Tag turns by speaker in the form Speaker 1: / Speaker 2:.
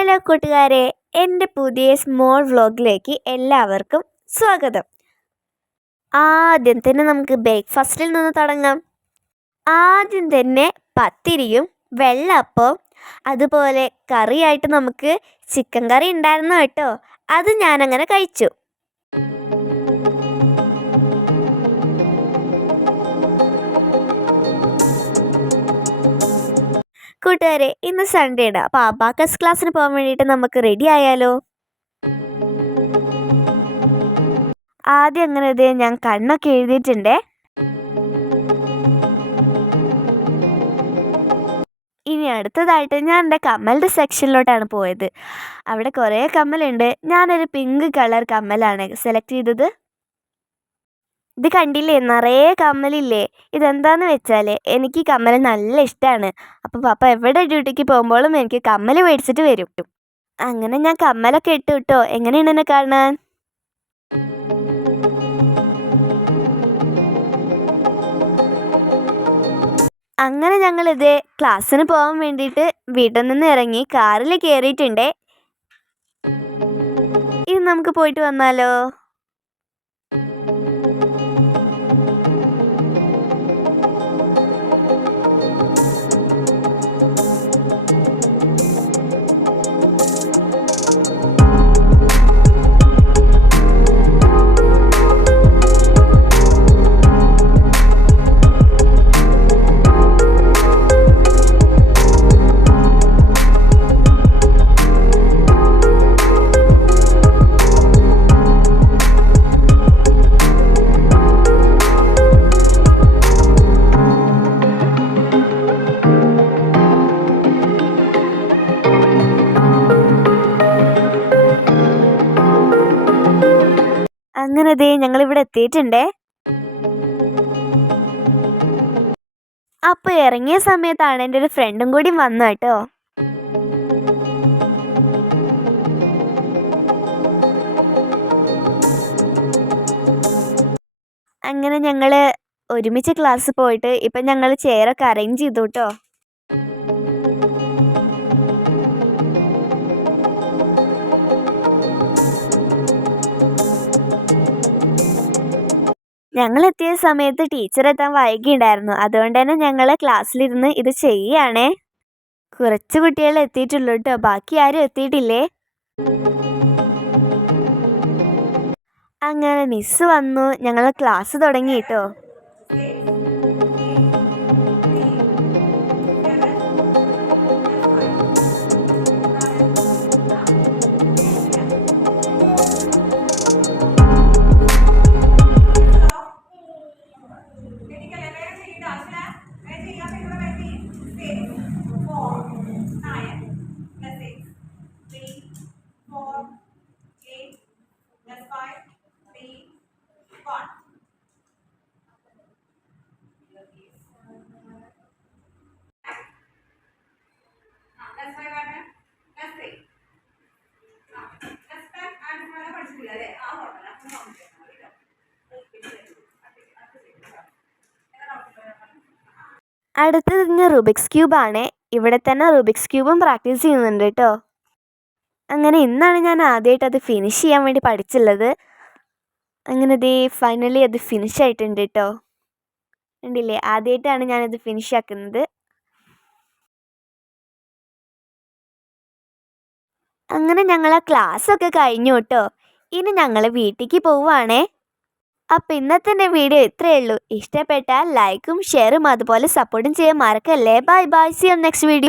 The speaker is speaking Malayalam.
Speaker 1: ഹലോ കൂട്ടുകാരെ എന്റെ പുതിയ സ്മോൾ വ്ളോഗിലേക്ക് എല്ലാവർക്കും സ്വാഗതം. ആദ്യം തന്നെ നമുക്ക് ബ്രേക്ക്ഫാസ്റ്റിൽ നിന്ന് തുടങ്ങാം. ആദ്യം തന്നെ പത്തിരിയും വെള്ളപ്പവും അതുപോലെ കറിയായിട്ട് നമുക്ക് ചിക്കൻ കറി ഉണ്ടായിരുന്നു കേട്ടോ. അത് ഞാനങ്ങനെ കഴിച്ചു. കൂട്ടുകാരെ ഇന്ന് സൺഡേ ആണ് അപ്പോൾ അബാക്കസ് ക്ലാസ്സിന് പോകാൻ വേണ്ടിയിട്ട് നമുക്ക് റെഡി ആയാലോ? ആദ്യം അങ്ങനെ ഇത് ഞാൻ കണ്ണൊക്കെ എഴുതിയിട്ടുണ്ടേ. ഇനി അടുത്തതായിട്ട് ഞാൻ എന്റെ കമ്മലിന്റെ സെക്ഷനിലോട്ടാണ് പോയത്. അവിടെ കുറേ കമ്മലുണ്ട്. ഞാനൊരു പിങ്ക് കളർ കമ്മലാണ് സെലക്ട് ചെയ്തത്. ഇത് കണ്ടില്ലേ? നിറയെ കമ്മലില്ലേ? ഇതെന്താന്ന് വെച്ചാൽ എനിക്ക് കമ്മൽ നല്ല ഇഷ്ടമാണ് അപ്പോൾ പപ്പ എവിടെ ഡ്യൂട്ടിക്ക് പോകുമ്പോഴും എനിക്ക് കമ്മൽ മേടിച്ചിട്ട് വരും. അങ്ങനെ ഞാൻ കമ്മലൊക്കെ ഇട്ടു കിട്ടോ എങ്ങനെയാണ് എന്നെ കാണാൻ? അങ്ങനെ ഞങ്ങൾ ഇത് ക്ലാസ്സിന് പോകാൻ വേണ്ടിയിട്ട് വീട്ടിൽ നിന്ന് ഇറങ്ങി കാറിൽ കയറിയിട്ടുണ്ടേ ഇത് നമുക്ക് പോയിട്ട് വന്നാലോ? അങ്ങനെ ദേ ഞങ്ങൾ ഇവിടെ എത്തിയിട്ടുണ്ടേ. അപ്പൊ ഇറങ്ങിയ സമയത്താണ് എന്റെ ഒരു ഫ്രണ്ടും കൂടി വന്നു കേട്ടോ. അങ്ങനെ ഞങ്ങൾ ഒരുമിച്ച് ക്ലാസ് പോയിട്ട് ഇപ്പം ഞങ്ങൾ ചെയറൊക്കെ അറേഞ്ച് ചെയ്തു കേട്ടോ. ഞങ്ങൾ എത്തിയ സമയത്ത് ടീച്ചർ എത്താൻ വൈകിയുണ്ടായിരുന്നു അതുകൊണ്ട് തന്നെ ഞങ്ങൾ ക്ലാസ്സിലിരുന്ന് ഇത് ചെയ്യുകയാണേ കുറച്ച് കുട്ടികൾ എത്തിയിട്ടുള്ളൂ കേട്ടോ ബാക്കി ആരും എത്തിയിട്ടില്ലേ? അങ്ങനെ മിസ് വന്നു. ഞങ്ങൾ ക്ലാസ് തുടങ്ങി കേട്ടോ അടുത്തത് ഇന്ന് റുബിക്സ് ക്യൂബാണ് ഇവിടെ തന്നെ റുബിക്സ് ക്യൂബും പ്രാക്ടീസ് ചെയ്യുന്നുണ്ട് കേട്ടോ. അങ്ങനെ ഇന്നാണ് ഞാൻ ആദ്യമായിട്ട് അത് ഫിനിഷ് ചെയ്യാൻ വേണ്ടി പഠിച്ചുള്ളത്. അങ്ങനെ ദേ ഫൈനലി അത് ഫിനിഷ് ആയിട്ടുണ്ട് കേട്ടോ. ഉണ്ടില്ലേ ആദ്യമായിട്ടാണ് ഞാനത് ഫിനിഷ് ആക്കുന്നത്. അങ്ങനെ ഞങ്ങൾ ആ ക്ലാസ്സൊക്കെ കഴിഞ്ഞു കേട്ടോ. ഇനി ഞങ്ങൾ വീട്ടിലേക്ക് പോവുകയാണേ അപ്പം ഇന്നത്തെ എന്റെ വീഡിയോ ഇത്രയേ ഉള്ളൂ. ഇഷ്ടപ്പെട്ടാൽ ലൈക്കും ഷെയറും അതുപോലെ സപ്പോർട്ടും ചെയ്യാൻ മറക്കല്ലേ. Bye bye. See next video